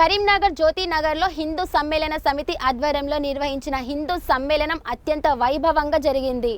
కరీంనగర్ జ్యోతినగర్లో హిందూ సమ్మేళన సమితి ఆధ్వర్యంలో నిర్వహించిన హిందూ సమ్మేళనం అత్యంత వైభవంగా జరిగింది.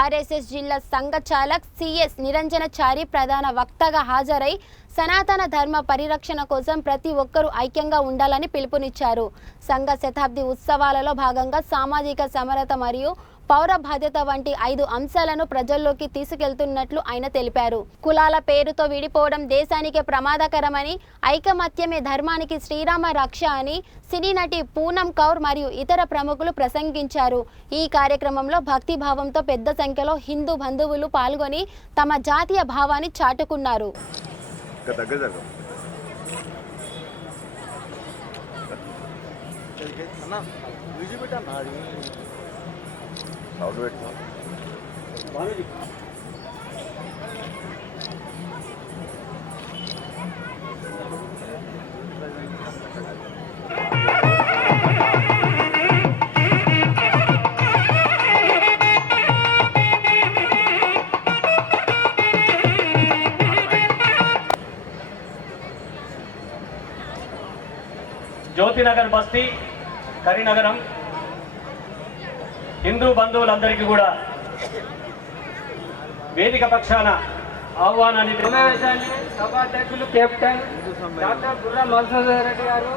ఆర్ఎస్ఎస్ జిల్లా సంఘ చాలక్ సిఎస్ నిరంజనచారి ప్రధాన వక్తగా హాజరై సనాతన ధర్మ పరిరక్షణ కోసం ప్రతి ఒక్కరూ ఐక్యంగా ఉండాలని పిలుపునిచ్చారు. సంఘ శతాబ్ది ఉత్సవాలలో భాగంగా సామాజిక సమరత మరియు పౌర బాధ్యత వంటి 5 అంశాలను ప్రజల్లోకి తీసుకెళ్తున్నట్లు ఆయన తెలిపారు. కులాల పేరుతో విడిపోవడం దేశానికి ప్రమాదకరమని, ఐకమత్యమే ధర్మానికి శ్రీరామ రక్ష అని సినీ నటి పూనం కౌర్ మరియు ఇతర ప్రముఖులు ప్రసంగించారు. ఈ కార్యక్రమంలో భక్తి భావంతో పెద్ద సంఖ్యలో హిందూ బంధువులు పాల్గొని తమ జాతీయ భావాన్ని చాటుకున్నారు. జ్యోతినగర్ బస్తీ కరీంనగరం హిందూ బంధువులందరికీ కూడా వేదిక పక్షాన ఆహ్వానాన్ని సమావేశాన్ని సభాధ్యక్షులు కెప్టెన్ డాక్టర్ బుర్రా మధుసూదన్ రెడ్డి గారు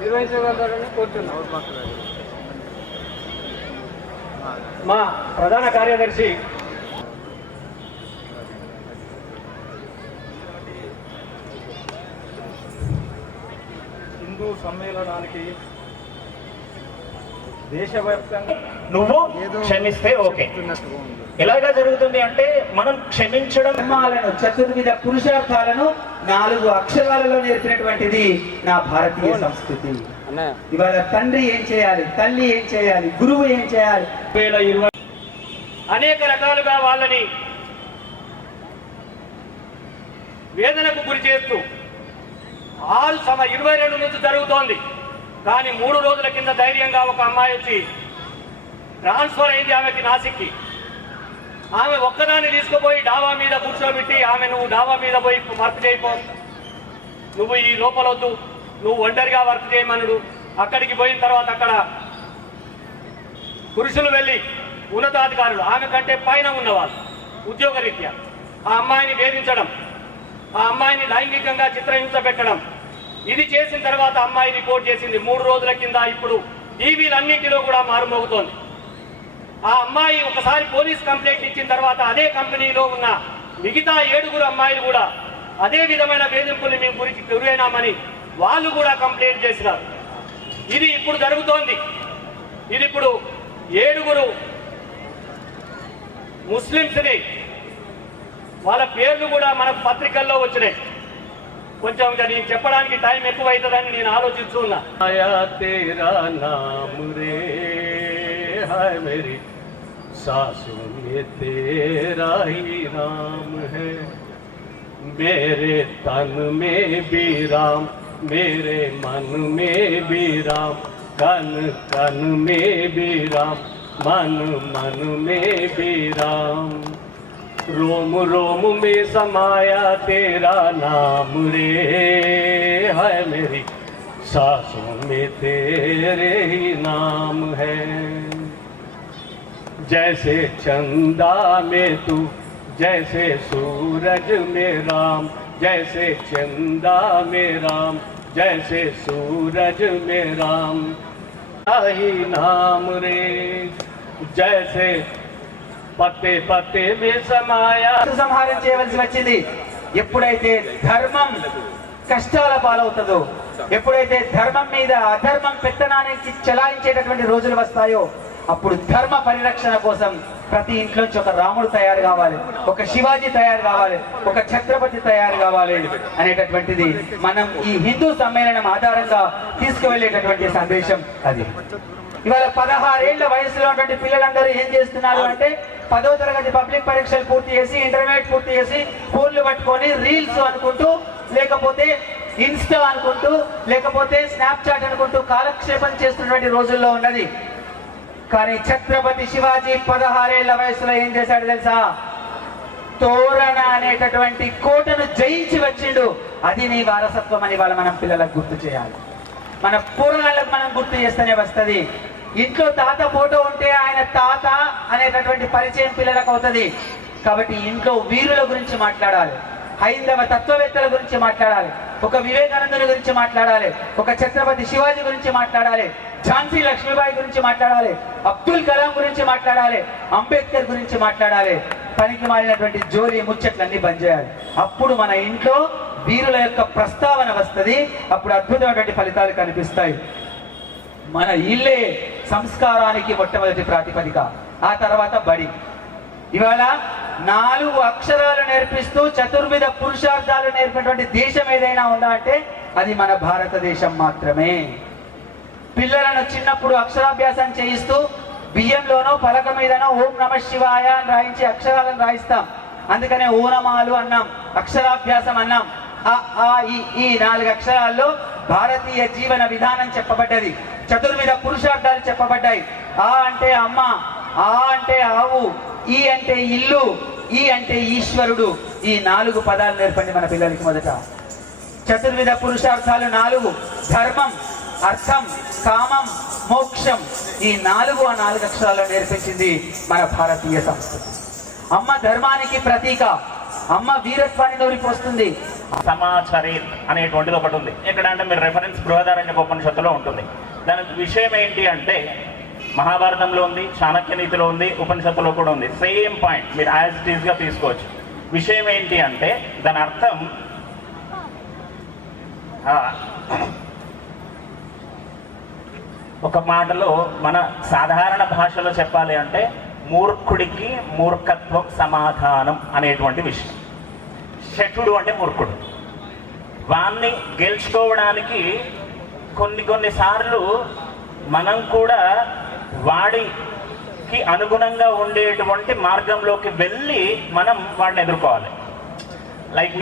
నిర్వహించగలరని కోరుతున్నాం. మా ప్రధాన కార్యదర్శి హిందూ సమ్మేళనానికి దేశవ్యాప్తంగా నువ్వు క్షమిస్తే ఓకే. ఎలాగా జరుగుతుంది అంటే మనం క్షమించడం ధర్మాలను చతుర్విధ పురుషార్థాలను 4 అక్షరాలలో నేర్పినటువంటిది నా భారతీయ సంస్కృతి. ఇవాళ తండ్రి ఏం చేయాలి, తల్లి ఏం చేయాలి, గురువు ఏం చేయాలి. 2020 అనేక రకాలుగా వాళ్ళని వేదనకు గురి చేస్తూ 22 నుంచి జరుగుతోంది. కానీ 3 రోజుల కింద ధైర్యంగా ఒక అమ్మాయి వచ్చి ట్రాన్స్ఫర్ అయింది ఆమెకి నాసిక్కి. ఆమె ఒక్కదాన్ని తీసుకుపోయి డాబా మీద కూర్చోబెట్టి ఆమె నువ్వు డాబా మీద పోయి వర్క్ చేయపో, నువ్వు ఈ లోపలొద్దు, నువ్వు ఒంటరిగా వర్క్ చేయమనుడు. అక్కడికి పోయిన తర్వాత అక్కడ పురుషులు వెళ్ళి ఉన్నతాధికారులు ఆమె కంటే పైన ఉన్నవాళ్ళు ఉద్యోగరీత్యా ఆ అమ్మాయిని వేధించడం, ఆ అమ్మాయిని లైంగికంగా చిత్రహింస పెట్టడం, ఇది చేసిన తర్వాత అమ్మాయి రిపోర్ట్ చేసింది 3 రోజుల కింద. ఇప్పుడు టీవీలన్నింటిలో కూడా మారుమోగుతోంది. ఆ అమ్మాయి ఒకసారి పోలీస్ కంప్లైంట్ ఇచ్చిన తర్వాత అదే కంపెనీలో ఉన్న మిగతా 7 అమ్మాయిలు కూడా అదే విధమైన వేధింపులు మేము గురికి గురైనామని వాళ్ళు కూడా కంప్లైంట్ చేసినారు. ఇది ఇప్పుడు జరుగుతోంది. ఇది ఇప్పుడు 7 ముస్లిమ్స్ని వాళ్ళ పేర్లు కూడా మన పత్రికల్లో వచ్చినాయి. కొంచెం నేను చెప్పడానికి టైం ఎక్కువ అవుతుందని నేను ఆలోచిస్తున్నా. తేరా నామ్ రే హై మేరీ సాసోं में तेरा ही नाम है, मेरे तन में भी राम, मेरे मन में भी राम, कन कन में भी राम, मन मन में भी राम, रोम रोम में समाया तेरा नाम रे है, मेरी सांसों में तेरे ही नाम है, जैसे चंदा में तू, जैसे सूरज में राम, जैसे चंदा में राम, जैसे सूरज में राम, ही नाम रे, जैसे పత్తే పత్తే మే సమాయా. సంహారం చేయవలసి వచ్చింది. ఎప్పుడైతే ధర్మం కష్టాల పాలవుతుందో, ఎప్పుడైతే ధర్మం మీద అధర్మం పెత్తనానికి చలాయించేటటువంటి రోజులు వస్తాయో అప్పుడు ధర్మ పరిరక్షణ కోసం ప్రతి ఇంట్లోంచి ఒక రాముడు తయారు కావాలి, ఒక శివాజీ తయారు కావాలి, ఒక ఛత్రపతి తయారు కావాలి అనేటటువంటిది మనం ఈ హిందూ సమ్మేళనం ఆధారంగా తీసుకువెళ్ళేటటువంటి సందేశం అది. ఇవాళ 16 ఏళ్ల వయసులో ఉన్నటువంటి పిల్లలందరూ ఏం చేస్తున్నారు అంటే 10వ తరగతి పబ్లిక్ పరీక్షలు పూర్తి చేసి, ఇంటర్మీడియట్ పూర్తి చేసి ఫోన్లు పట్టుకొని రీల్స్ అనుకుంటూ, లేకపోతే ఇన్స్టా అనుకుంటూ, లేకపోతే స్నాప్చాట్ అనుకుంటూ కాలక్షేపం చేస్తున్నటువంటి రోజుల్లో ఉన్నది. కానీ ఛత్రపతి శివాజీ 16 ఏళ్ల వయసులో ఏం చేశాడు తెలుసా? తోరణ అనేటటువంటి కోటను జయించి వచ్చిండు. అది నీ వారసత్వం అని వాళ్ళ మనం పిల్లలకు గుర్తు చేయాలి. మన పూర్వకాలకు మనం గుర్తు చేస్తూనే వస్తుంది. ఇంట్లో తాత ఫోటో ఉంటే ఆయన తాత అనేటటువంటి పరిచయం పిల్లలకు అవుతుంది. కాబట్టి ఇంట్లో వీరుల గురించి మాట్లాడాలి, హైందవ తత్వవేత్తల గురించి మాట్లాడాలి, ఒక వివేకానందుని గురించి మాట్లాడాలి, ఒక ఛత్రపతి శివాజీ గురించి మాట్లాడాలి, ఝాన్సీ లక్ష్మీబాయి గురించి మాట్లాడాలి, అబ్దుల్ కలాం గురించి మాట్లాడాలి, అంబేద్కర్ గురించి మాట్లాడాలి. పనికి మారినటువంటి జోలి ముచ్చట్లన్నీ బంద్ చేయాలి. అప్పుడు మన ఇంట్లో వీరుల యొక్క ప్రస్తావన వస్తుంది. అప్పుడు అద్భుతమైనటువంటి ఫలితాలు కనిపిస్తాయి. మన ఇల్లే సంస్కారానికి మొట్టమొదటి ప్రాతిపదిక, ఆ తర్వాత బడి. ఇవాళ 4 అక్షరాలు నేర్పిస్తూ చతుర్విధ పురుషార్థాలు నేర్పినటువంటి దేశం ఏదైనా ఉందా అంటే అది మన భారతదేశం మాత్రమే. పిల్లలను చిన్నప్పుడు అక్షరాభ్యాసం చేయిస్తూ బియ్యంలోనో పలక మీదనో ఓం నమ శివాయ అని రాయించి అక్షరాలను రాయిస్తాం. అందుకనే ఓనమాలు అన్నాం, అక్షరాభ్యాసం అన్నాం. ఈ 4 అక్షరాల్లో భారతీయ జీవన విధానం చెప్పబడ్డది, చతుర్విధ పురుషార్థాలు చెప్పబడ్డాయి. ఆ అంటే అమ్మ, ఆ అంటే ఆవు, ఈ అంటే ఇల్లు, ఈ అంటే ఈశ్వరుడు. ఈ 4 పదాలు నేర్పండి మన పిల్లలకి. మొదట చతుర్విధ పురుషార్థాలు 4: ధర్మం, అర్థం, కామం, మోక్షం. ఈ 4 అక్షరాలు నేర్పించింది మన భారతీయ సంస్కృతి. అమ్మ ధర్మానికి ప్రతీక, అమ్మ వీరత్వాన్ని నూరిపోస్తుంది. సమాచరిత్ అనేటువంటిది ఒకటి ఉంది. ఎక్కడ అంటే మీరు రెఫరెన్స్ బృహదారణ్య ఉపనిషత్తులో ఉంటుంది. దాని విషయం ఏంటి అంటే మహాభారతంలో ఉంది, చాణక్య నీతిలో ఉంది, ఉపనిషత్తులో కూడా ఉంది. సేమ్ పాయింట్ మీరు యాజ్ ఇట్ ఈస్గా తీసుకోవచ్చు. విషయం ఏంటి అంటే దాని అర్థం ఒక మాటలో మన సాధారణ భాషలో చెప్పాలి అంటే మూర్ఖుడికి మూర్ఖత్వం సమాధానం అనేటువంటి విషయం. శఠుడు అంటే మూర్ఖుడు. వాణ్ణి గెలుచుకోవడానికి కొన్నిసార్లు మనం కూడా వాడికి అనుగుణంగా ఉండేటువంటి మార్గంలోకి వెళ్ళి మనం వాడిని ఎదుర్కోవాలి. లైక్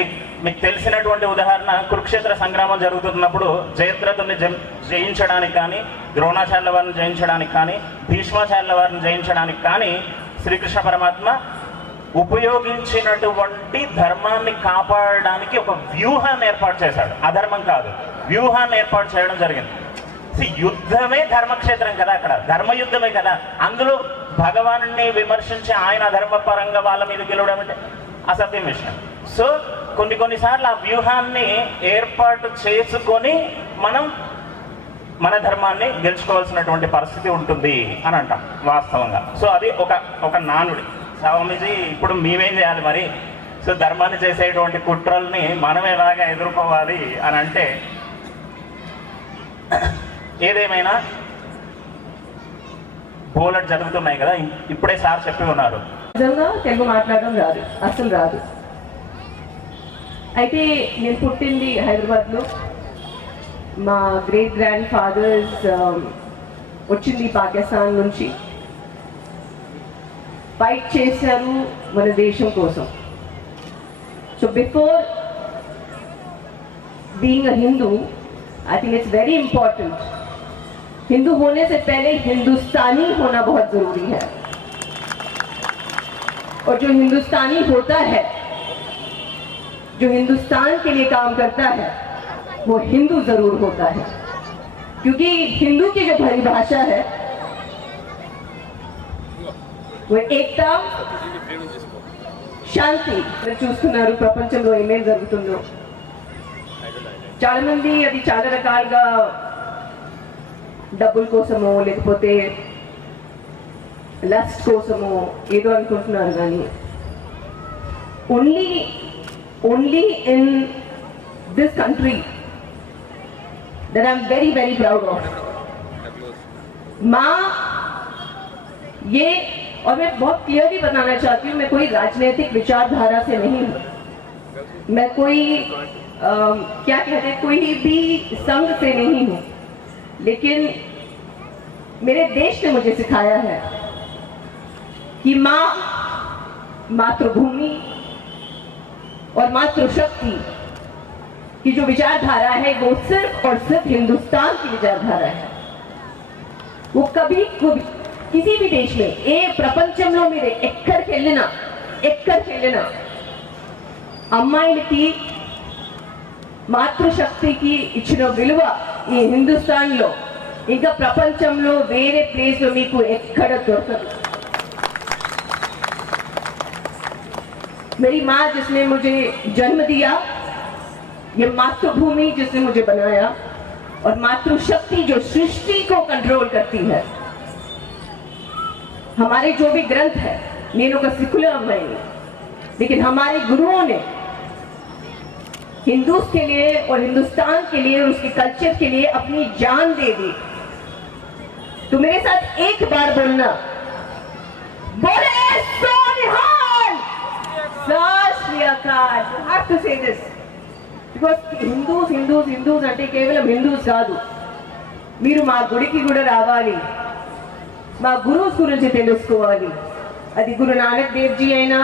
మీకు తెలిసినటువంటి ఉదాహరణ, కురుక్షేత్ర సంగ్రామం జరుగుతున్నప్పుడు జయద్రథుని జయించడానికి కానీ, ద్రోణాచార్యుల వారిని జయించడానికి కానీ, భీష్మాచార్యుల వారిని జయించడానికి కానీ శ్రీకృష్ణ పరమాత్మ ఉపయోగించినటువంటి ధర్మాన్ని కాపాడడానికి ఒక వ్యూహాన్ని ఏర్పాటు చేశాడు. అధర్మం కాదు, వ్యూహాన్ని ఏర్పాటు చేయడం జరిగింది. యుద్ధమే ధర్మక్షేత్రం కదా, అక్కడ ధర్మయుద్ధమే కదా. అందులో భగవాను విమర్శించి ఆయన ధర్మపరంగా వాళ్ళ మీద గెలవడం అంటే అసత్యం విషయం. సో కొన్నిసార్లు ఆ వ్యూహాన్ని ఏర్పాటు చేసుకొని మనం మన ధర్మాన్ని గెలుచుకోవాల్సినటువంటి పరిస్థితి ఉంటుంది అని అంటాం వాస్తవంగా. సో అది ఒక నానుడి. స్వామీజీ ఇప్పుడు మేమేం చేయాలి మరి? సో ధర్మాన్ని చేసేటువంటి కుట్రల్ని మనం ఎలాగా ఎదుర్కోవాలి అని అంటే, ఏదేమైనా బోలెడ్ జరుగుతున్నాయి కదా. ఇప్పుడే సార్ చెప్పి ఉన్నారు, నిజంగా తెలుగు మాట్లాడడం రాదు, అసలు రాదు. అయితే నేను పుట్టింది హైదరాబాద్లో. మా గ్రేట్ గ్రాండ్ ఫాదర్స్ వచ్చింది పాకిస్తాన్ నుంచి, ఫైట్ చేశారు మన దేశం కోసం. So before being a Hindu, I think it's very important, Hindu होने से पहले हिंदुस्तानी होना बहुत जरूरी है. और जो हिंदुस्तानी होता है, जो हिंदुस्तान के लिए काम करता है, वो हिंदू जरूर होता है. क्योंकि हिंदू की जो परिभाषा है वो एकता, శాంతి. చూస్తున్నారు ప్రపంచంలో ఏమేం జరుగుతుందో. చాలా మంది అది చాలా రకాలుగా డబ్బుల కోసమో లేకపోతే లస్ట్ కోసమో ఏదో అనుకుంటున్నారు. కానీ only in this country that I'm very very proud of. माँ ये, और मैं बहुत क्लियरली बताना चाहती हूँ, मैं कोई राजनीतिक विचारधारा से नहीं हूँ, मैं कोई क्या कहते हैं, कोई भी संघ से नहीं हूँ. लेकिन मेरे देश ने मुझे सिखाया है कि माँ, मातृभूमि और मातृशक्ति की जो विचारधारा है वो सिर्फ और सिर्फ हिंदुस्तान की विचारधारा है. वो कभी किसी भी देश में ఏ ప్రపంచంలో మీరు ఎక్కడికి వెళ్ళినా అమ్మాయిలకి మాతృశక్తికి ఇచ్చిన విలువ ఈ హిందుస్థాన్లో ఇంకా ప్రపంచంలో వేరే ప్లేస్లో మీకు ఎక్కడ దొరకదు. मेरी माँ जिसने मुझे जन्म दिया, ये मातृभूमि जिसने मुझे बनाया, और मातृशक्ति जो सृष्टि को कंट्रोल करती है. हमारे जो भी ग्रंथ है नेनो का सिकुलम है, लेकिन हमारे गुरुओं ने हिंदूज के लिए और हिंदुस्तान के लिए और उसके कल्चर के लिए अपनी जान दे दी. तो मेरे साथ एक बार बोलना, बोले सोनिहाल. You have to say this because Hindus అంటే కేవలం హిందూస్ కాదు. మీరు మా గుడికి కూడా రావాలి, మా గురువుస్ గురించి తెలుసుకోవాలి. అది గురు నానక్ దేవ్ జీ అయినా,